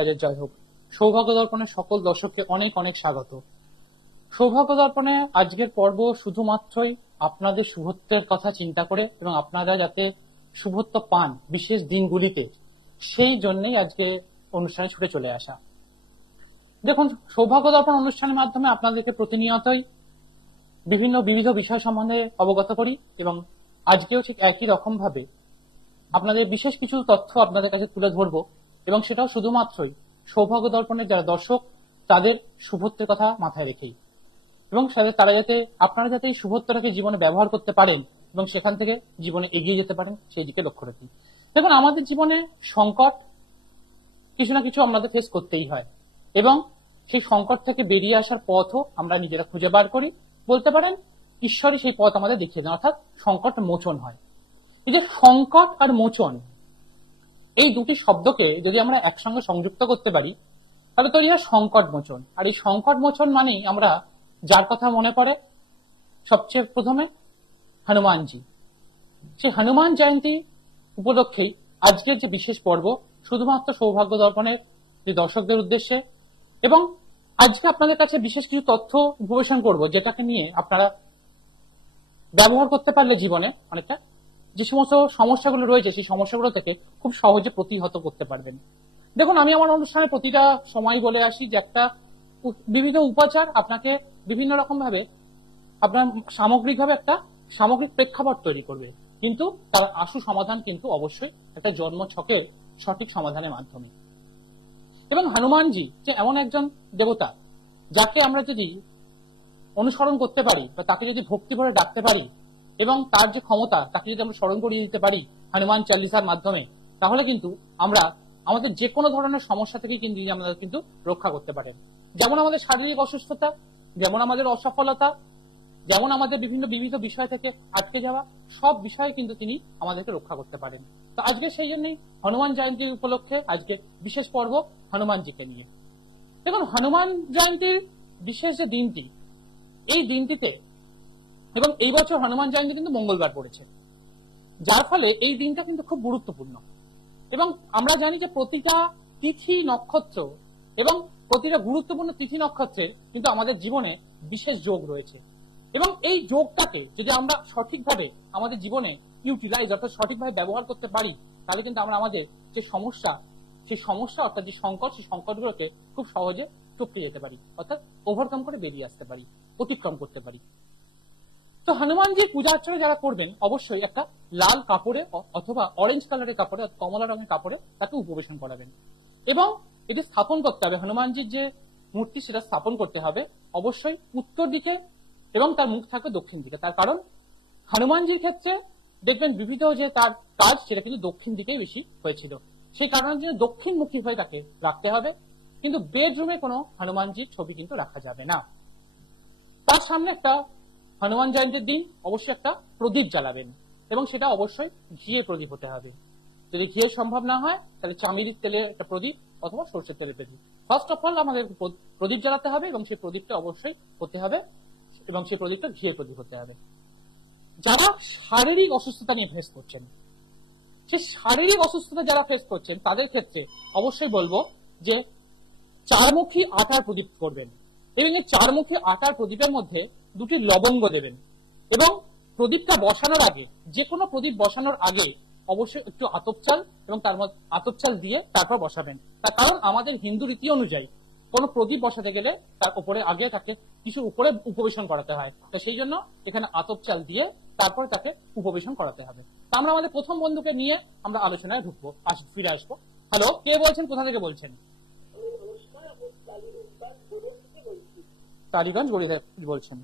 রাজের জয় হোক। সৌভাগ্য দর্পণের সকল দর্শককে অনেক অনেক স্বাগত। সৌভাগ্য দর্পণে আজকের পর্ব শুধুমাত্রই আপনাদের শুভত্বের কথা চিন্তা করে এবং আপনারা যাতে শুভত্ব পান বিশেষ দিনগুলিতে, সেই জন্যই আজকে অনুষ্ঠানে ছুটে চলে আসা। দেখুন, সৌভাগ্য দর্পণ অনুষ্ঠানের মাধ্যমে আপনাদেরকে প্রতিনিয়তই বিবিধ বিষয় সম্বন্ধে অবগত করি এবং আজকেও ঠিক একই রকম ভাবে আপনাদের বিশেষ কিছু তথ্য আপনাদের কাছে তুলে ধরবো এবং সেটাও শুধুমাত্রই সৌভাগ্য দর্পণের যারা দর্শক তাদের শুভত্বের কথা মাথায় রেখেই, এবং আপনারা যাতে এই শুভত্বটাকে জীবনে ব্যবহার করতে পারেন এবং সেখান থেকে জীবনে এগিয়ে যেতে পারেন সেই দিকে লক্ষ্য রাখি। দেখুন, আমাদের জীবনে সংকট কিছু না কিছু আমাদের ফেস করতেই হয় এবং সেই সংকট থেকে বেরিয়ে আসার পথও আমরা নিজেরা খুঁজে বার করি। বলতে পারেন ঈশ্বরের সেই পথ আমাদের দেখিয়ে দেন, অর্থাৎ সংকট মোচন হয়। এই যে সংকট আর মোচন, এই দুটি শব্দকে যদি আমরা একসঙ্গে সংযুক্ত করতে পারি তাহলে তৈরি হয় সংকট মোচন। আর এই সংকট মোচন মানেই আমরা যার কথা মনে পড়ে সবচেয়ে প্রথমে হনুমানজি। সেই হনুমান জয়ন্তী উপলক্ষেই আজকের যে বিশেষ পর্ব শুধুমাত্র সৌভাগ্য দর্পণের যে দর্শকদের উদ্দেশ্যে, এবং আজকে আপনাদের কাছে বিশেষ কিছু তথ্য উপবেশন করব যেটাকে নিয়ে আপনারা ব্যবহার করতে পারলে জীবনে অনেকটা যে সমস্ত সমস্যাগুলো রয়েছে সেই সমস্যাগুলো থেকে খুব সহজে প্রতিহত করতে পারবেন। দেখুন, আমি আমার অনুষ্ঠানে প্রতিটা সময় বলে আসি যে একটা বিবিধ উপাচার আপনাকে বিভিন্ন রকম ভাবে আপনার সামগ্রিকভাবে একটা সামগ্রিক প্রেক্ষাপট তৈরি করবে, কিন্তু তার আশু সমাধান কিন্তু অবশ্যই একটা জন্ম ছকের সঠিক সমাধানের মাধ্যমে। এবং হনুমানজি যে এমন একজন দেবতা যাকে আমরা যদি অনুসরণ করতে পারি বা তাকে যদি ভক্তি ভরে ডাকতে পারি এবং তার যে ক্ষমতা তাকে যদি আমরা স্মরণ করিয়ে দিতে পারি হনুমান চালিসার মাধ্যমে, তাহলে কিন্তু আমরা আমাদের যে কোনো ধরনের সমস্যা থেকে কিন্তু আমাদের কিন্তু রক্ষা করতে পারেন। যেমন আমাদের শারীরিক অসুস্থতা, যেমন আমাদের অসফলতা, যেমন আমাদের বিবিধ বিষয় থেকে আটকে যাওয়া, সব বিষয়ে কিন্তু তিনি আমাদেরকে রক্ষা করতে পারেন। তো আজকে সেই জন্যই হনুমান জয়ন্তী উপলক্ষে আজকে বিশেষ পর্ব হনুমানজিকে নিয়ে। দেখুন, হনুমান জয়ন্তীর বিশেষ যে দিনটি, এই দিনটিতে এবং এই বছর হনুমান জয়ন্তী কিন্তু মঙ্গলবার পড়েছে, যার ফলে এই দিনটা কিন্তু খুব গুরুত্বপূর্ণ। এবং আমরা জানি যে প্রতিটা তিথি নক্ষত্র এবং প্রতিটা গুরুত্বপূর্ণ তিথি নক্ষত্রের কিন্তু আমাদের জীবনে বিশেষ যোগ রয়েছে, এবং এই যোগটাকে যদি আমরা সঠিকভাবে আমাদের জীবনে ইউটিলাইজ অর্থাৎ সঠিকভাবে ব্যবহার করতে পারি, তাহলে কিন্তু আমরা আমাদের যে সমস্যা সেই সমস্যা অর্থাৎ যে সংকট, সেই সংকটগুলোকে খুব সহজে টপকে যেতে পারি, অর্থাৎ ওভারকাম করে বেরিয়ে আসতে পারি, অতিক্রম করতে পারি। তো হনুমানজির পূজা অর্চনা যারা করবেন অবশ্যই একটা লাল কাপড়ে অথবা অরেঞ্জ কালারের কাপড়ে, কমলা রঙের কাপড়ে তাকে উপবেশন করাবেন এবং এটি স্থাপন করতে হবে। হনুমানজির যে মূর্তি সেটা স্থাপন করতে হবে অবশ্যই উত্তর দিকে এবং তার মুখ থাকবে দক্ষিণ দিকে। তার কারণ হনুমানজির ক্ষেত্রে দেখবেন বিবিধ যে তার কাজ সেটা কিন্তু দক্ষিণ দিকেই বেশি হয়েছিল, সেই কারণের জন্য দক্ষিণমুখী হয়ে তাকে রাখতে হবে। কিন্তু বেডরুমে কোনো হনুমানজির ছবি কিন্তু রাখা যাবে না। তার সামনে একটা হনুমান জয়ন্তীর দিন অবশ্যই একটা প্রদীপ জ্বালাবেন এবং সেটা অবশ্যই ঘিয়ে প্রদীপ হতে হবে। যদি ঘিয়ে সম্ভব না হয় তাহলে চামেলির তেলের একটা প্রদীপ অথবা সরষের তেলের প্রদীপ। ফার্স্ট অফ অল আমাদের প্রদীপ জ্বালাতে হবে এবং সেই প্রদীপটা অবশ্যই হতে হবে এবং সেই প্রদীপটা ঘিয়ে প্রদীপ হতে হবে। যারা শারীরিক অসুস্থতা নিয়ে ফেস করছেন, সেই শারীরিক অসুস্থতা যারা ফেস করছেন তাদের ক্ষেত্রে অবশ্যই বলবো যে চারমুখী আটার প্রদীপ করবেন এবং এই চারমুখী আটার প্রদীপের মধ্যে দুটি লবঙ্গ দেবেন এবং প্রদীপটা বসানোর আগে, যে কোনো প্রদীপ বসানোর আগে অবশ্যই একটু আতপ চাল এবং তার মধ্যে আতপ চাল দিয়ে তারপর বসাবেন। তার কারণ আমাদের হিন্দু রীতি অনুযায়ী কোন প্রদীপ বসাতে গেলে তার উপরে আগে তাকে কিছু উপরে উপবেশন করাতে হয়, তো সেই জন্য এখানে আতপ চাল দিয়ে তারপর তাকে উপবেশন করাতে হবে। তা আমরা আমাদের প্রথম বন্ধুকে নিয়ে আমরা আলোচনায় ঢুকবো, ফিরে আসবো। হ্যালো, কে বলছেন, কোথা থেকে বলছেন? টালিগঞ্জ গড়িয়া বলছেন।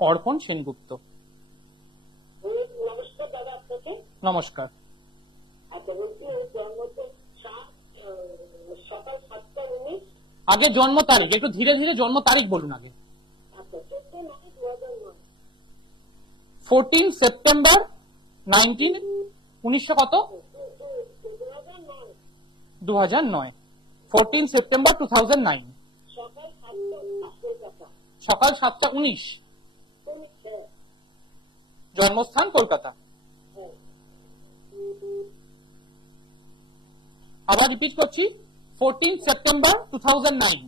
অর্পণ সেনগুপ্ত। নমস্কার দাদা আপনাকে। নমস্কার। সকাল 7:19। আগে জন্ম তারিখ একটু ধীরে ধীরে জন্ম তারিখ বলুন আগে। 14 সেপ্টেম্বর 1900 কত? 2009। 14 সেপ্টেম্বর 2009। সকাল 7:19। জন্মস্থান কলকাতা। আবার রিপিট করছি, 14 সেপ্টেম্বর 2009,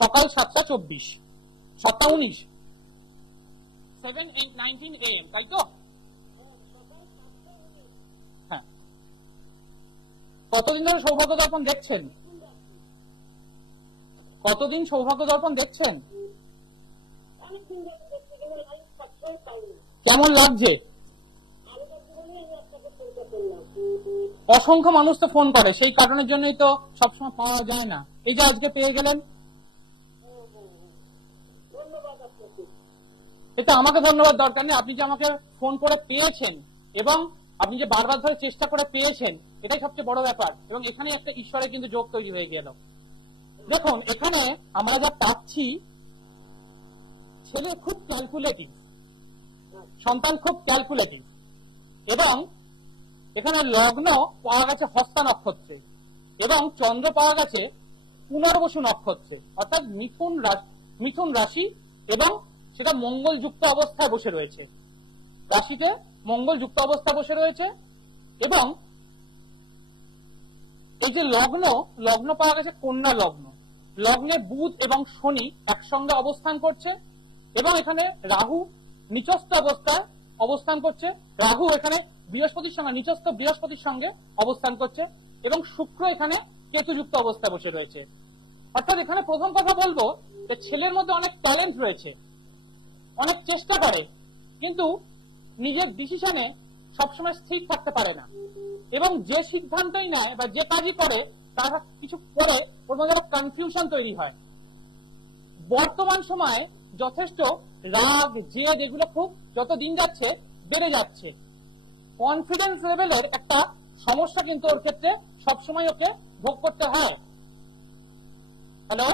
সকাল 7:24, 7:19, 7:19 AM, তাই তো? হ্যাঁ। কতদিন ধরে সৌভাগ্য দর্পণ দেখছেন? কতদিন সৌভাগ্য দর্পণ দেখছেন? অনেকদিন ধরে দেখছি, কিন্তু লাইভ পাচ্ছেও পাইনি। কেমন লাগছে? আমি তো জীবনে এই আপনাকে ফোনটা করলাম। অসংখ্য মানুষ তো ফোন করে, সেই কারণের জন্যই তো সবসময় পাওয়া যায় না। এই যে আজকে পেয়ে গেলেন, ধন্যবাদ আপনাকে। এটা আমাকে ধন্যবাদ দরকার নেই। আপনি যে আমাকে ফোন করে পেয়েছেন এবং আপনি যে বারবার ধরে চেষ্টা করে পেয়েছেন, এটাই সবচেয়ে বড় ব্যাপার। এবং এখানে একটা ঈশ্বরের কিন্তু যোগ তৈরি হয়ে গেল। দেখুন, এখানে আমরা যা পাচ্ছি, ছেলে খুব ক্যালকুলেটিভ, সন্তান খুব ক্যালকুলেটিভ, এবং এখানে লগ্ন পাওয়া গেছে হস্তা নক্ষত্রে এবং চন্দ্র পাওয়া গেছে পুনর্বসু নক্ষত্রে, অর্থাৎ মিথুন রাশি, এবং সেটা মঙ্গল যুক্ত অবস্থায় বসে রয়েছে। রাশিতে মঙ্গল যুক্ত অবস্থায় বসে রয়েছে এবং এই যে লগ্ন পাওয়া গেছে কন্যা লগ্ন। লগ্নে বুধ এবং শনি একসঙ্গে অবস্থান করছে এবং এখানে রাহু নিচস্থ অবস্থায় অবস্থান করছে। রাহু এখানে বৃহস্পতির সঙ্গে, নিচস্থ বৃহস্পতির সঙ্গে অবস্থান করছে এবং শুক্র এখানে কেতুযুক্ত অবস্থায় বসে রয়েছে। অর্থাৎ এখানে প্রথম কথা বলবো যে ছেলের মধ্যে অনেক ট্যালেন্ট রয়েছে, অনেক চেষ্টা করে, কিন্তু নিজের ডিসিশনে সবসময় স্থির থাকতে পারে না এবং যে সিদ্ধান্তই নেয় বা যে কাজই করে তার কিছু পরে ওর মধ্যে একটা কনফিউশন তৈরি হয়। বর্তমান সময়ে যথেষ্ট রাগ জেদ এগুলো খুব যত দিন যাচ্ছে বেড়ে যাচ্ছে। কনফিডেন্স লেভেলের একটা সমস্যা কিন্তু ওর ক্ষেত্রে সবসময় ওকে ভোগ করতে হয়। হ্যালো,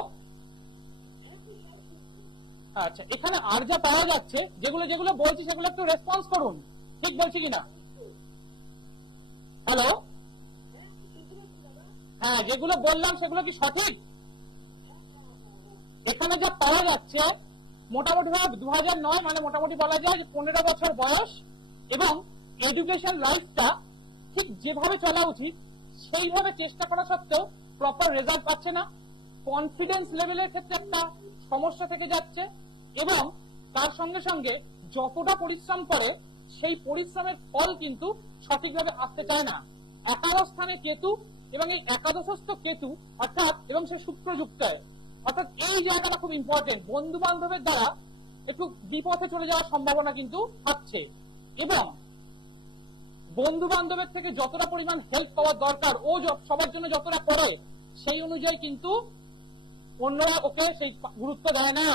আচ্ছা, এখানে আর যা পাওয়া যাচ্ছে, যেগুলো যেগুলো বলছি সেগুলো একটু রেসপন্স করুন, ঠিক বলছি কিনা? হ্যালো, হ্যাঁ, যেগুলো বললাম সেগুলো কি সঠিক? এখানে যা পাওয়া যাচ্ছে মোটামুটি 2009, মানে মোটামুটি বলা যায় যে 15 বছর বয়স, এবং এডুকেশন লাইফটা ঠিক যেভাবে চলা উচিত সেইভাবে চেষ্টা করা সত্ত্বেও প্রপার রেজাল্ট পাচ্ছে না। কনফিডেন্স লেভেলের ক্ষেত্রে একটা সমস্যা থেকে যাচ্ছে এবং তার সঙ্গে সঙ্গে যতটা পরিশ্রম করে সেই পরিশ্রমের ফল কিন্তু সঠিকভাবে আসতে চায় না। একাদশ স্থানে কেতু এবং এই একাদশস্থ কেতু অর্থাৎ এবং সে শুক্রযুক্ত, অর্থাৎ এই জায়গাটা খুব ইম্পর্টেন্ট। বন্ধু বান্ধবের দ্বারা একটু বিপথে চলে যাওয়ার সম্ভাবনা কিন্তু থাকছে এবং বন্ধু বান্ধবের থেকে যতটা পরিমাণ হেল্প পাওয়ার দরকার ও সবার জন্য যতটা করে সেই অনুযায়ী কিন্তু অন্যরা ওকে সেই গুরুত্ব দেয় না।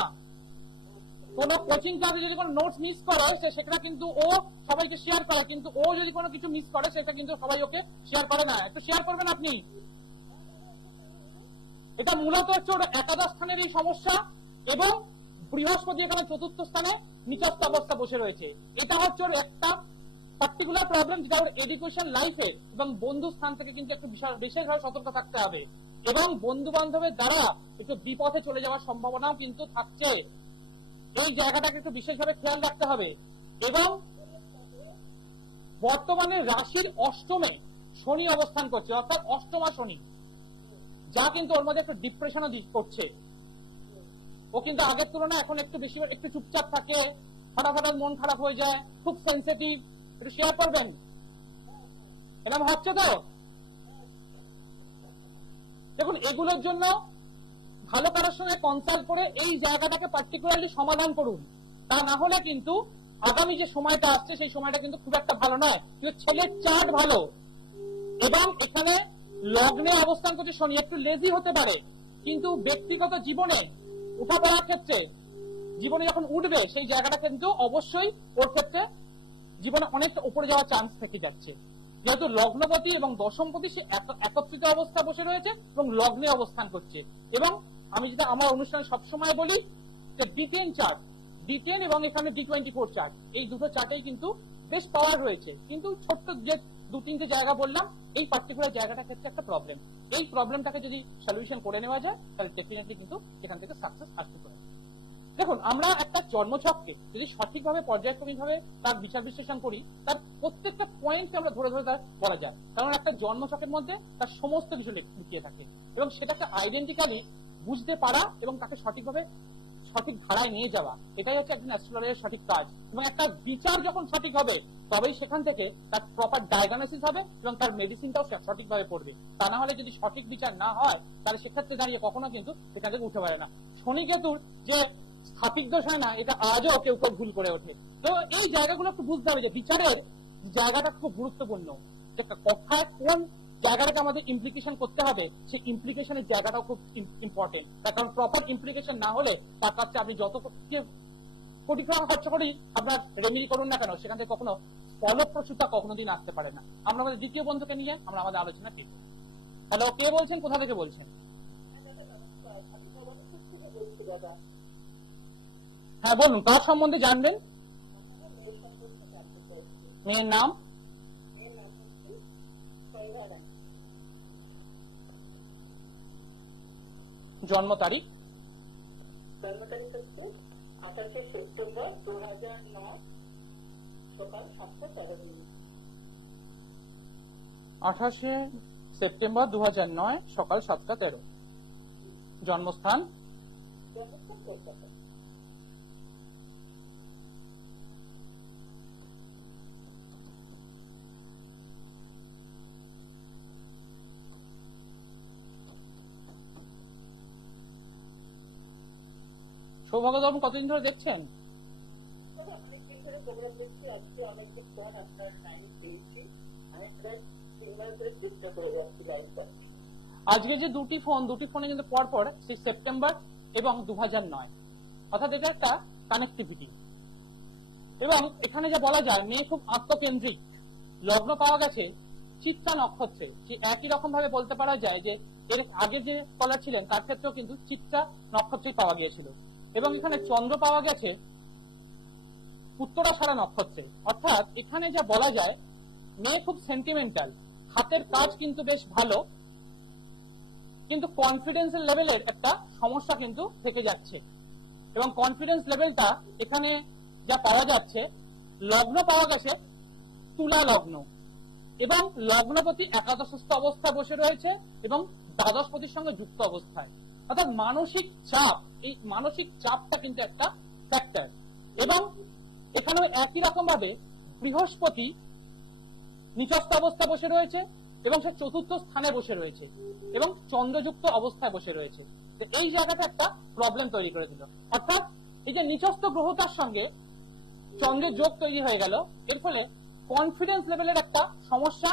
কোন কোচিং ক্লাসে যদি কোনো নোটস মিস করে সেটা কিন্তু ও সবাইকে শেয়ার করে, কিন্তু ও যদি কোনো কিছু মিস করে সেটা কিন্তু সবাই ওকে শেয়ার করে না। একটু শেয়ার করবেন আপনি। এটা মূলত হচ্ছে ওর একাদশ স্থানের এই সমস্যা এবং বৃহস্পতি এখানে চতুর্থ স্থানে নিচস্থ অবস্থা বসে রয়েছে। এটা হচ্ছে ওর একটা পার্টিকুলার প্রবলেম, যেটা ওর এডুকেশন লাইফে এবং বন্ধু স্থান থেকে কিন্তু একটু বিশেষভাবে সতর্ক থাকতে হবে এবং বন্ধু বান্ধবের দ্বারা একটু বিপথে চলে যাওয়ার সম্ভাবনাও কিন্তু থাকছে। এই জায়গাটাকে একটু বিশেষভাবে খেয়াল রাখতে হবে। এবং বর্তমানে রাশির অষ্টমে শনি অবস্থান করছে, অর্থাৎ অষ্টমা শনি, যা কিন্তু ওর মধ্যে একটু ডিপ্রেশনও করছে। ও কিন্তু আগের তুলনায় এখন একটু বেশি একটু চুপচাপ থাকে, হঠাৎ মন খারাপ হয়ে যায়, খুব সেন্সিটিভ। একটু শেয়ার করবেন, এরকম হচ্ছে তো? দেখুন, এগুলোর জন্য ভালো কারোর সঙ্গে কনসাল্ট করে এই জায়গাটাকে পার্টিকুলারলি সমাধান করুন। তা না হলে কিন্তু আগামী যে সময়টা আসছে সেই সময়টা কিন্তু খুব একটা ভালো নয়। কিন্তু ছেলের চার্ট ভালো এবং এখানে লগ্নে অবস্থান করছে শনি, একটু লেজি হতে পারে, কিন্তু ব্যক্তিগত জীবনে উঠা পড়ার ক্ষেত্রে জীবনে যখন উঠবে সেই জায়গাটা কিন্তু অবশ্যই ওর ক্ষেত্রে জীবনে অনেকটা উপরে যাওয়ার চান্স থেকে যাচ্ছে। যেহেতু লগ্নপতি এবং দশমপতি সে একত্রিত অবস্থা বসে রয়েছে এবং লগ্নে অবস্থান করছে। এবং আমি যেটা আমার অনুষ্ঠানে সবসময় বলি যে D10 চার্ট, D10 এবং এখানে D24 চার্ট, এই দুটো চার্টেই কিন্তু বেশ পাওয়ার রয়েছে, কিন্তু ছোট্ট যে দু তিনটে জায়গা বললাম এই পার্টিকুলার জায়গাটার ক্ষেত্রে একটা প্রবলেম। এই প্রবলেমটাকে যদি সলিউশন করে নেওয়া যায় তাহলে ডেফিনেটলি কিন্তু এখান থেকে সাকসেস আসতে পারে। দেখুন, আমরা একটা জন্মছককে যদি সঠিকভাবে পর্যায়ক্রমিকভাবে তার বিচার বিশ্লেষণ করি, তার প্রত্যেকটা পয়েন্টকে আমরা ধরে ধরে তার বলা যায়, কারণ একটা জন্মছকের মধ্যে তার সমস্ত কিছু লুকিয়ে থাকে এবং সেটাকে আইডেন্টিক্যালি বুঝতে পারা এবং তাকে সঠিকভাবে সঠিক ধারায় নিয়ে যাওয়া, এটাই হচ্ছে একজন অ্যাস্ট্রোলজারের সঠিক কাজ। এবং একটা বিচার যখন সঠিক হবে তবেই সেখান থেকে তার প্রপার ডায়াগনোসিস হবে এবং তার মেডিসিনটাও সঠিকভাবে পড়বে। তা না হলে যদি সঠিক বিচার না হয় তাহলে সেক্ষেত্রে দাঁড়িয়ে কখনো কিন্তু সেখান থেকে উঠে পারে না। শনি কেতুর যে স্থাপিত দোষ হয় না, এটা আজও কেউ কেউ ভুল করে ওঠে। তো এই জায়গাগুলো একটু বুঝতে হবে যে বিচারের জায়গাটা খুব গুরুত্বপূর্ণ, যে কোথায় কোন জায়গাটাকে আমাদের ইমপ্লিকেশন করতে হবে, সেই ইমপ্লিকেশনের জায়গাটাও খুব ইম্পর্টেন্ট। তার কারণ প্রপার ইমপ্লিকেশন না হলে তার কাছে আপনি যত কোটি টাকা খরচ করেই আপনার রেমেডি করুন না কেন, সেখান থেকে কখনো ফলপ্রসূতা কখনো দিন আসতে পারে না। আমরা আমাদের দ্বিতীয় বন্ধুকে নিয়ে আমরা আমাদের আলোচনা ঠিক। হ্যালো, কে বলছেন, কোথা থেকে বলছেন? হ্যাঁ বলুন, কার সম্বন্ধে জানবেন? মেয়ের নাম? জন্ম তারিখ? জন্ম তারিখ হচ্ছে 28 সেপ্টেম্বর 2009 সকাল 7:13। 28 সেপ্টেম্বর 2009 সকাল 7:13। জন্মস্থান? কলকাতা। সৌভাগ্য দর্পণ কতদিন ধরে দেখছেন? আজকে যে দুটি ফোনে কিন্তু পরপর সেই সেপ্টেম্বর এবং 2009, অর্থাৎ এটা একটা কানেক্টিভিটি। এবং এখানে যা বলা যায়, মেয়ে খুব আত্মকেন্দ্রিক, লগ্ন পাওয়া গেছে চিত্রা নক্ষত্রে। একই রকম ভাবে বলতে পারা যায় যে এর আগে যে কলার ছিলেন তার ক্ষেত্রেও কিন্তু চিত্রা নক্ষত্রে পাওয়া গিয়েছিল। এবং এখানে চন্দ্র পাওয়া গেছে উত্তরাষাঢ়া নক্ষত্রে। অর্থাৎ এখানে যা বলা যায়, মেয়ে খুব সেন্টিমেন্টাল, হাতের কাজ কিন্তু বেশ ভালো, কিন্তু কনফিডেন্সের লেভেলের একটা সমস্যা কিন্তু থেকে যাচ্ছে। এবং কনফিডেন্স লেভেলটা এখানে যা পাওয়া যাচ্ছে, লগ্ন পাওয়া গেছে তুলা লগ্ন এবং লগ্নপতি একাদশস্থ অবস্থায় বসে রয়েছে এবং দ্বাদশপতির সঙ্গে যুক্ত অবস্থায়। অর্থাৎ মানসিক চাপ, এই মানসিক চাপটা কিন্তু একটা ফ্যাক্টর। এবং এখানেও একই রকম ভাবে বৃহস্পতি নিচস্থ অবস্থায় বসে রয়েছে এবং সে চতুর্থ স্থানে বসে রয়েছে এবং চন্দ্রযুক্ত অবস্থায় বসে রয়েছে। এই জায়গাটা একটা প্রবলেম তৈরি করে দিল। অর্থাৎ এই যে নিচস্থ গ্রহটার সঙ্গে চন্দ্রের যোগ তৈরি হয়ে গেল, এর ফলে কনফিডেন্স লেভেলের একটা সমস্যা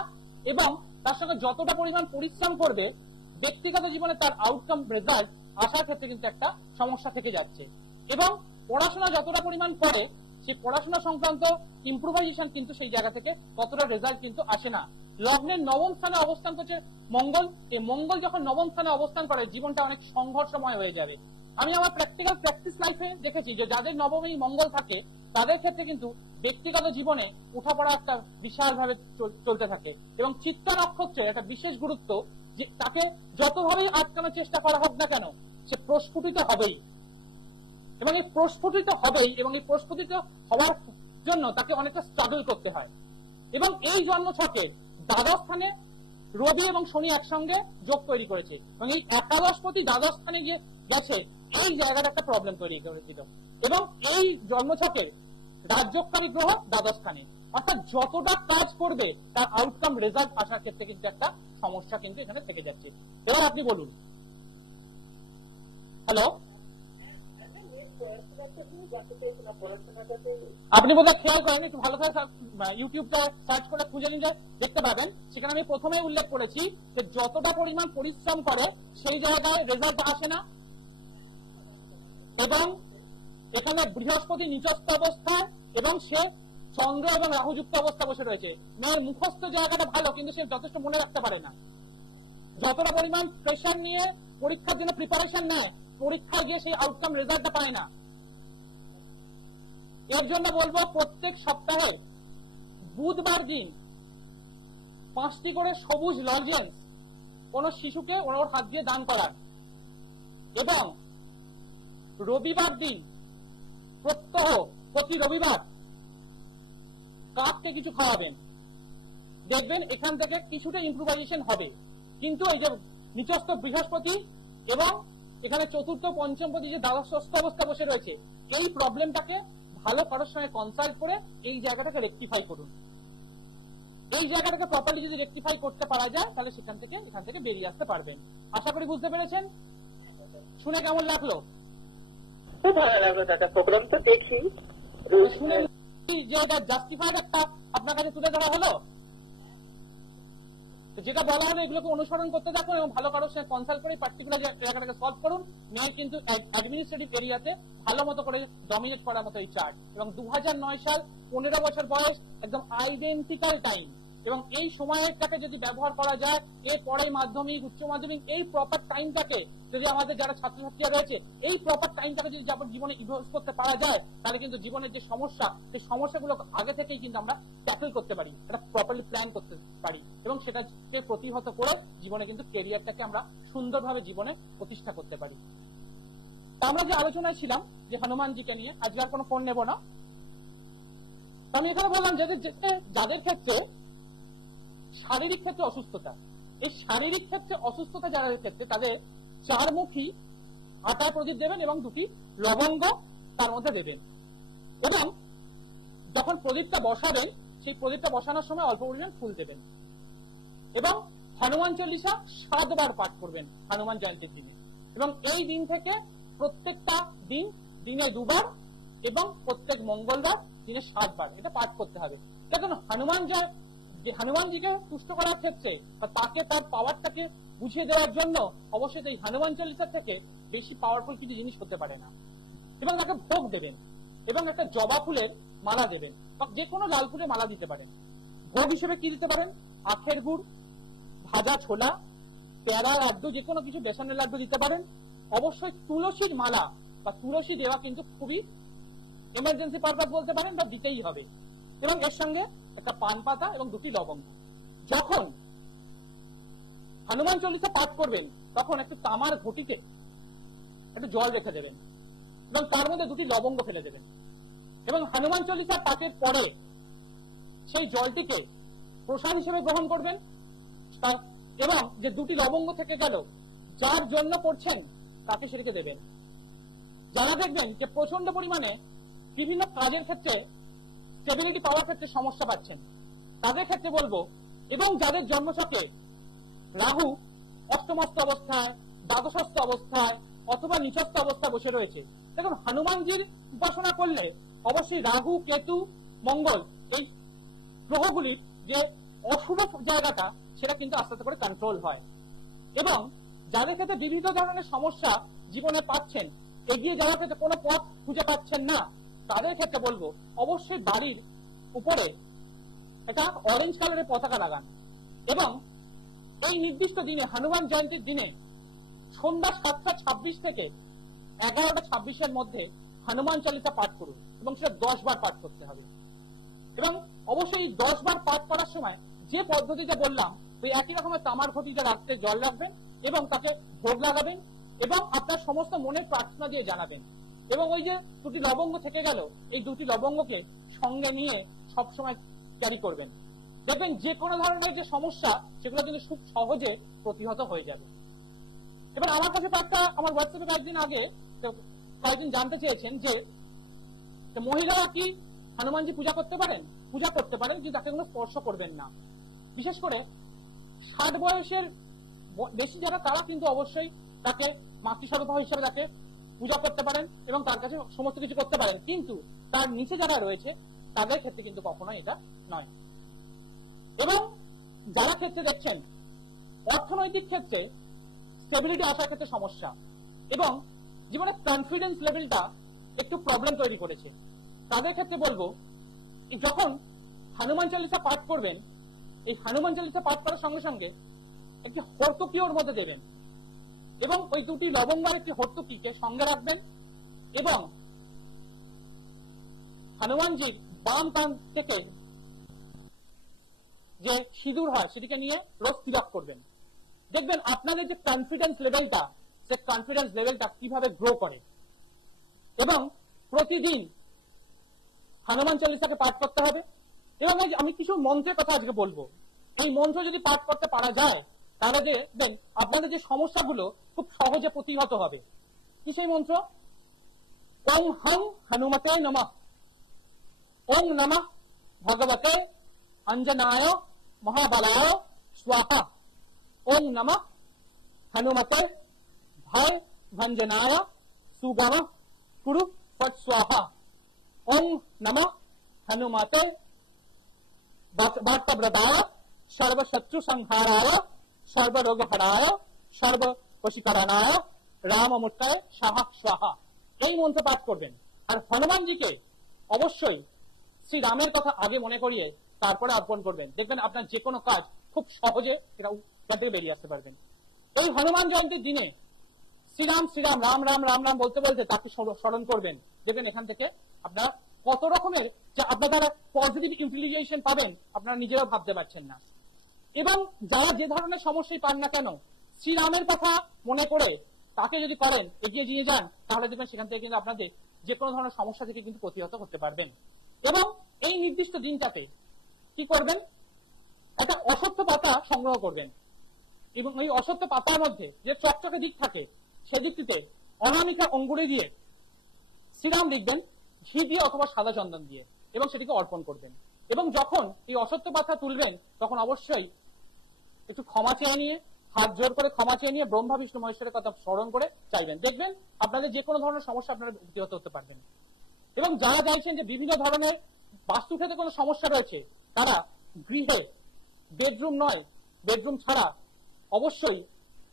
এবং তার সঙ্গে যতটা পরিমাণ পরিশ্রম করবে ব্যক্তিগত জীবনে তার আউটকাম রেজাল্ট আসার ক্ষেত্রে কিন্তু একটা সমস্যা থেকে যাচ্ছে। এবং পড়াশোনা যতটা পরিমাণ করে সেই পড়াশোনা সংক্রান্ত ইম্প্রুভাইজেশন কিন্তু সেই জায়গা থেকে ততটা রেজাল্ট কিন্তু আসে না। লগ্নের নবম স্থানে অবস্থান করছে মঙ্গল। এই মঙ্গল যখন নবম স্থানে অবস্থান করে জীবনটা অনেক সংঘর্ষময় হয়ে যাবে। আমি আমার প্র্যাকটিস লাইফে দেখেছি যে যাদের নবমে মঙ্গল থাকে তাদের ক্ষেত্রে কিন্তু ব্যক্তিগত জীবনে উঠাপড়া একটা বিশালভাবে চলতে থাকে। এবং চিত্রা নক্ষত্রের একটা বিশেষ গুরুত্ব, যে তাকে যতভাবেই আটকানোর চেষ্টা করা হোক না কেন সে প্রস্ফুটিত হবেই এবং এই প্রস্ফুটিত হবেই এবং এই প্রস্ফুটিত হওয়ার জন্য তাকে অনেকটা স্ট্রাগল করতে হয়। এবং এই জন্মছকে দ্বাদশ স্থানে রবি এবং শনি একসঙ্গে যোগ তৈরি করেছে এবং এই একাদশপতি দ্বাদশ স্থানে গিয়ে গেছে, এই জায়গাটা একটা প্রবলেম তৈরি করেছিল। এবং এই জন্মছকে রাজ্যকারী গ্রহ দ্বাদশ স্থানে, অর্থাৎ যতটা কাজ করবে তার আউটকাম রেজাল্ট আসার ক্ষেত্রে কিন্তু একটা সমস্যা কিন্তু এখানে থেকে যাচ্ছে। এবার আপনি বলুন। হ্যালো, আপনি বোধহয় খেয়াল করেন, একটু ভালো করে ইউটিউবটা সার্চ করে খুঁজে নিন, দেখতে পাবেন। সেখানে আমি প্রথমে উল্লেখ করেছি যে যতটা পরিমাণ পরিশ্রম করে সেই জায়গায় রেজাল্ট আসে না। এবং এখানে বৃহস্পতি নিচস্থ অবস্থায় এবং সে চন্দ্র এবং রাহুযুক্ত অবস্থা বসে রয়েছে। মেয়ের মুখস্থ জায়গাটা ভালো কিন্তু সে যথেষ্ট মনে রাখতে পারে না। যতটা পরিমাণ প্রেশার নিয়ে পরীক্ষার জন্য প্রিপারেশন নেয়, পরীক্ষায় গিয়ে সেই আউটকাম রেজাল্টটা পায় না। এর জন্য বলবো প্রত্যেক সপ্তাহে বুধবার দিন 5টি করে সবুজ লজেন্স কোন শিশুকে ওর হাত দিয়ে দান করার, এবং রবিবার দিন প্রত্যহ প্রতি রবিবার কাককে কিছু খাওয়াবেন, দেখবেন এখান থেকে কিছুটা ইম্প্রুভাইজেশন হবে। কিন্তু এই যে নিচস্থ বৃহস্পতি এবং এখানে চতুর্থ পঞ্চমপতি যে দ্বাদশস্থ অবস্থা বসে রয়েছে, এই প্রবলেমটাকে ভালো কারোর সঙ্গে কনসাল্ট করে এই জায়গাটাকে রেকটিফাই করুন। এই জায়গাটাকে প্রপারলি যদি রেকটিফাই করতে পারা যায় তাহলে এখান থেকে বেরিয়ে আসতে পারবেন। আশা করি বুঝতে পেরেছেন। শুনে কেমন লাগলো? খুব ভালো লাগলো দাদা, প্রোগ্রাম তো দেখি। শুনে যে এটা জাস্টিফাইড একটা আপনার কাছে তুলে ধরা হলো, যেটা বলা হলো এগুলোকে অনুসরণ করতে থাকুন এবং ভালো কারোর সঙ্গে কনসাল্ট করে পার্টিকুলার জায়গাটাকে সলভ করুন। মেয়ে কিন্তু অ্যাডমিনিস্ট্রেটিভ এরিয়াতে ভালো মতো করে ডমিনেট করার মতো এই চার্ট। এবং 2009 সাল, 15 বছর বয়স, একদম আইডেন্টিক্যাল টাইম। এবং এই সময়টাকে যদি ব্যবহার করা যায়, এর পরে মাধ্যমিক, উচ্চ মাধ্যমিক, এই প্রপার টাইমটাকে যদি আমাদের যারা ছাত্রছাত্রীরা রয়েছে এই প্রপার টাইমটাকে যদি জীবনে ইনভেস্ট করতে পারা যায়, তাহলে কিন্তু জীবনের যে সমস্যা, সেই সমস্যাগুলো আগে থেকেই কিন্তু আমরা ট্যাকল করতে পারি, এটা প্রপারলি প্ল্যান করতে পারি এবং সেটাকে প্রতিহত করে জীবনে কিন্তু কেরিয়ারটাকে আমরা সুন্দরভাবে জীবনে প্রতিষ্ঠা করতে পারি। তা আমরা যে আলোচনায় ছিলাম যে হনুমানজিকে নিয়ে, আজকে আর কোনো ফোন নেব না। আমি এখানে বললাম যাদের ক্ষেত্রে শারীরিক ক্ষেত্রে অসুস্থতা, এই শারীরিক ক্ষেত্রে অসুস্থতা যাদের ক্ষেত্রে তাদের 4মুখী আটা প্রদীপ দেবেন এবং 2টি লবঙ্গ তার মধ্যে দেবেন। এবং যখন প্রদীপটা বসাবেন, সেই প্রদীপটা বসানোর সময় অল্প পরিমাণ ফুল দেবেন এবং হনুমান চল্লিশা 7 বার পাঠ করবেন হনুমান জয়ন্তীর দিনে। এবং এই দিন থেকে প্রত্যেকটা দিনে 2 বার এবং প্রত্যেক মঙ্গলবার দিনে 7 বার এটা পাঠ করতে হবে। দেখুন হনুমানজিকে তুষ্ট করার ক্ষেত্রে বা তাকে তার পাওয়ারটাকে বুঝিয়ে দেওয়ার জন্য অবশ্যই এই হনুমান চল্লিশার থেকে বেশি পাওয়ারফুল কিছু জিনিস হতে পারে না। এবং তাকে ভোগ দেবেন এবং একটা জবা ফুলের মালা দেবেন বা যে কোনো লাল ফুলের মালা দিতে পারেন। ভোগ হিসেবে কি দিতে পারেন? আখের গুড়, ভাজা ছোলা, পেয়ারা লাড্ডু, যে কোনো কিছু, বেসনের লাড্ডু দিতে পারেন। অবশ্যই তুলসীর মালা বা তুলসী দেওয়া কিন্তু খুবই এমার্জেন্সি পারপাস বলতে পারেন, বা দিতেই হবে। এবং এর সঙ্গে একটা পান পাতা এবং 2টি লবঙ্গ। যখন হনুমান চল্লিশা পাঠ করবেন তখন একটা তামার ঘটিতে একটু জল রেখে দেবেন এবং তার মধ্যে 2টি লবঙ্গ ফেলে দেবেন এবং হনুমান চল্লিশা পাঠের পরে সেই জলটিকে প্রসাদ হিসেবে গ্রহণ করবেন। এবং যে 2টি লবঙ্গ থেকে গেল, যার জন্য করছেন তাকে সেটাকে দেবেন। যারা দেখবেন যে প্রচন্ড পরিমাণে বিভিন্ন কাজের ক্ষেত্রে স্টেবিলিটি পাওয়ার ক্ষেত্রে সমস্যা পাচ্ছেন, তাদের ক্ষেত্রে বলবো, এবং যাদের জন্মছকে রাহু অষ্টমস্থ অবস্থায়, দ্বাদশস্থ অবস্থায় অথবা নিচস্থ অবস্থায় বসে রয়েছে, দেখুন হনুমানজির উপাসনা করলে অবশ্যই রাহু, কেতু, মঙ্গল এই গ্রহগুলির যে অশুভ জায়গাটা সেটা কিন্তু আস্তে আস্তে করে কন্ট্রোল হয়। এবং যাদের ক্ষেত্রে বিভিন্ন ধরনের সমস্যা জীবনে পাচ্ছেন, এগিয়ে যাওয়ার ক্ষেত্রে কোনো পথ খুঁজে পাচ্ছেন না, তাদের ক্ষেত্রে বলবো অবশ্যই বাড়ির উপরে একটা অরেঞ্জ কালারের পতাকা লাগান এবং এই নির্দিষ্ট দিনে হনুমান জয়ন্তীর দিনে সন্ধ্যা 7:26 থেকে 11:26 মধ্যে হনুমান চালিসা পাঠ করুন এবং সেটা 10 বার পাঠ করতে হবে। এবং অবশ্যই 10 বার পাঠ করার সময় যে পদ্ধতিটা বললাম ওই একই রকমের তামার ঘটিটা রাখতে জল রাখবেন এবং তাকে ভোগ লাগাবেন এবং আপনার সমস্ত মনের প্রার্থনা দিয়ে জানাবেন। এবং ওই যে 2টি লবঙ্গ থেকে গেল, এই 2টি লবঙ্গকে সঙ্গে নিয়ে সবসময় ক্যারি করবেন। দেখবেন যে কোনো ধরনের যে সমস্যা সেগুলো কিন্তু খুব সহজে প্রতিহত হয়ে যাবে। এবার আমার কাছে একটা আমার হোয়াটসঅ্যাপে কয়েকদিন জানতে চেয়েছেন যে মহিলারা কি হনুমানজি পূজা করতে পারেন? পূজা করতে পারেন, কিন্তু তাকে কোনো স্পর্শ করবেন না। বিশেষ করে 60 বয়সের বেশি যারা, তারা কিন্তু অবশ্যই তাকে মাতৃস্বরূপা হিসেবে তাকে পূজা করতে পারেন এবং তার কাছে সমস্ত কিছু করতে পারেন, কিন্তু তার নিচে যারা রয়েছে তাদের ক্ষেত্রে কিন্তু কখনোই এটা নয়। এবং যারা ক্ষেত্রে দেখছেন অর্থনৈতিক ক্ষেত্রে স্টেবিলিটি আসার ক্ষেত্রে সমস্যা এবং জীবনে কনফিডেন্স লেভেলটা একটু প্রবলেম তৈরি করেছে, তাদের ক্ষেত্রে বলবো যখন হনুমান চালিসা পাঠ করবেন, এই হনুমান চালিসা পাঠ করার সঙ্গে সঙ্গে একটি হর্তকি ওর মধ্যে দেবেন এবং ওই 2টি লবঙ্গের একটি হর্তকিকে সঙ্গে রাখবেন এবং হনুমানজির বাম কান থেকে যে সিঁদুর হয় সেটিকে নিয়ে রোজ তিলক করবেন। দেখবেন আপনাদের যে কনফিডেন্স লেভেলটা, সে কনফিডেন্স লেভেলটা কিভাবে গ্রো করে। এবং প্রতিদিন হনুমান চালিসাকে পাঠ করতে হবে। এবং আমি কিছু মন্ত্রের কথা আজকে বলবো। এই মন্ত্র যদি পাঠ করতে পারা যায় তাহলে দেখবেন আপনাদের যে সমস্যাগুলো খুব সহজে প্রতিহত হবে। কি সেই মন্ত্র? ওং হং হনুমতে নমঃ, ওং নমঃ ভগবতে অঞ্জনায় মহাবলায় স্বাহা, ওং নমঃ হনুমতে ভয় ভঞ্জনায় সুগম কুরু ফট স্বাহা, ওং নমঃ হনুমতে বার্তাব্রদায় সর্বশত্রু সংহারায় সর্বরোগহরায় সর্ববশীকরণায় রামমূর্তায় সাহা স্বাহা। এই মন্ত্র পাঠ করবেন। আর হনুমানজিকে অবশ্যই শ্রী রামের কথা আগে মনে করিয়ে তারপরে অর্পণ করবেন। দেখবেন আপনার যে কোনো কাজ খুব সহজে এটা থেকে বেরিয়ে আসতে পারবেন। এই হনুমান জয়ন্তীর দিনে শ্রীরাম শ্রীরাম রাম রাম রাম রাম বলতে বলতে তাকে স্মরণ করবেন। দেখবেন এখান থেকে আপনারা কত রকমের যে আপনারা পজিটিভ ইউটিলাইজেশন পাবেন আপনারা নিজেরাও ভাবতে পারছেন না। এবং যারা যে ধরনের সমস্যায় পান না কেন শ্রীরামের কথা মনে করে তাকে যদি করেন, এগিয়ে নিয়ে যান, তাহলে দেখবেন সেখান থেকে কিন্তু আপনাদের যে কোনো ধরনের সমস্যা থেকে কিন্তু প্রতিহত করতে পারবেন। এবং এই নির্দিষ্ট দিনটাতে কি করবেন? একটা অশ্বত্থ পাতা সংগ্রহ করবেন এবং ওই অশ্বত্থ পাতার মধ্যে যে চকচকে দিক থাকে সেদিকটিতে অনামিকা অঙ্গুরে দিয়ে শ্রীরাম লিখবেন ঘি দিয়ে অথবা সাদা চন্দন দিয়ে এবং সেটিকে অর্পণ করবেন। এবং যখন এই অশ্বত্থ পাতা তুলবেন তখন অবশ্যই একটু ক্ষমা চেয়ে নিয়ে, হাত জোর করে ক্ষমা চেয়ে নিয়ে ব্রহ্মা বিষ্ণু মহেশ্বরের কথা স্মরণ করে চাইবেন। দেখবেন আপনাদের যে কোনো ধরনের সমস্যা আপনারা প্রতিহত করতে পারবেন। এবং যারা চাইছেন যে বিভিন্ন ধরনের বাস্তুক্ষেত্রে কোনো সমস্যা রয়েছে তারা গৃহে বেডরুম নয়, বেডরুম ছাড়া অবশ্যই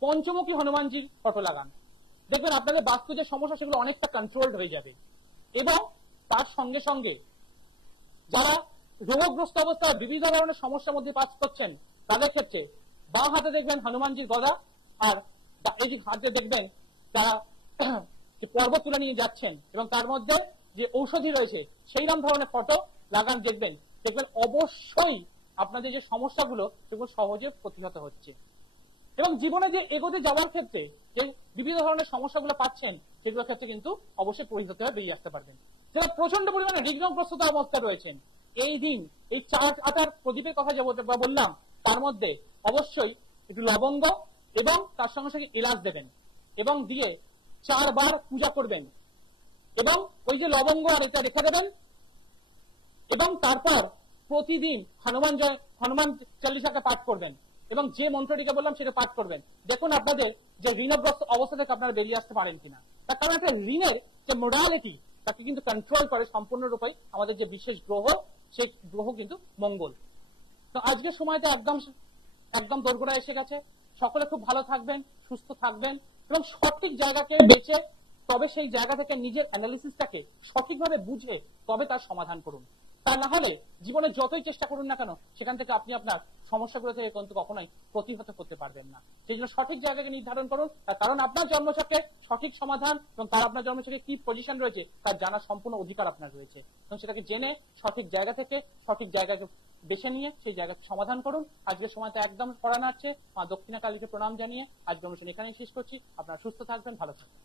পঞ্চমুখী হনুমানজির ফটো লাগান। দেখবেন আপনাদের বাস্তু যে সমস্যা সেগুলো অনেকটা কন্ট্রোলড হয়ে যাবে। এবং তার সঙ্গে সঙ্গে যারা রোগগ্রস্ত অবস্থায় বিভিন্ন ধরনের সমস্যার মধ্যে কাজ করছেন তাদের ক্ষেত্রে বাঁ হাতে দেখবেন হনুমানজির গদা, আর এই যে হাতে দেখবেন যারা পর্বত তুলে নিয়ে যাচ্ছেন এবং তার মধ্যে যে ঔষধি রয়েছে সেই রকম ধরনের ফটো লাগান। দেখবেন অবশ্যই আপনাদের যে সমস্যাগুলো সেগুলো সহজে প্রতিহত হচ্ছে। এবং জীবনে যে এগোতে যাওয়ার ক্ষেত্রে যে বিভিন্ন ধরনের সমস্যাগুলো পাচ্ছেন সেগুলোর ক্ষেত্রে কিন্তু অবশ্যই পরিণত হয়ে বেরিয়ে আসতে পারবেন। যারা প্রচন্ড পরিমাণে ঋগ্নগ্রস্ত অবস্থা রয়েছেন এই দিন এই চার আটার প্রদীপের কথা যে বললাম তার মধ্যে অবশ্যই একটু লবঙ্গ এবং তার সঙ্গে সঙ্গে এলাচ দেবেন এবং দিয়ে 4 বার পূজা করবেন এবং ওই যে লবঙ্গ আর এটা রেখে দেবেন এবং তারপর প্রতিদিন হনুমান চালিসাকে পাঠ করবেন এবং যে মন্ত্রটিকে বললাম সেটা পাঠ করবেন। দেখুন আপনাদের যে ঋণগ্রস্ত অবস্থা থেকে আপনারা বেরিয়ে আসতে পারেন কিনা। তার কারণ একটা ঋণের যে মোরালিটি তাকে কিন্তু কন্ট্রোল করে সম্পূর্ণরূপে আমাদের যে বিশেষ গ্রহ, সেই গ্রহ কিন্তু মঙ্গল। তো আজকের সময়টা একদম দোরগোড়ায় এসে গেছে। সকলে খুব ভালো থাকবেন, সুস্থ থাকবেন এবং সঠিক জায়গাকে বেছে তবে সেই জায়গা থেকে নিজের অ্যানালিসিসটাকে সঠিকভাবে বুঝে তবে তার সমাধান করুন। তা না হলে জীবনে যতই চেষ্টা করুন না কেন সেখান থেকে আপনি আপনার সমস্যাগুলো থেকে কিন্তু কখনোই প্রতিহত করতে পারবেন না। সেই জন্য সঠিক জায়গাকে নির্ধারণ করুন, তার কারণ আপনার জন্মছকে সঠিক সমাধান এবং তার আপনার জন্মছকে কি পজিশন রয়েছে তার জানার সম্পূর্ণ অধিকার আপনার রয়েছে এবং সেটাকে জেনে সঠিক জায়গা থেকে সঠিক জায়গাকে বেছে নিয়ে সেই জায়গাকে সমাধান করুন। আজকের সময়টা একদম পড়ানো আছে। মা দক্ষিণা কালীকে প্রণাম জানিয়ে আজকের অনুষ্ঠান এখানেই শেষ করছি। আপনারা সুস্থ থাকবেন, ভালো থাকবেন।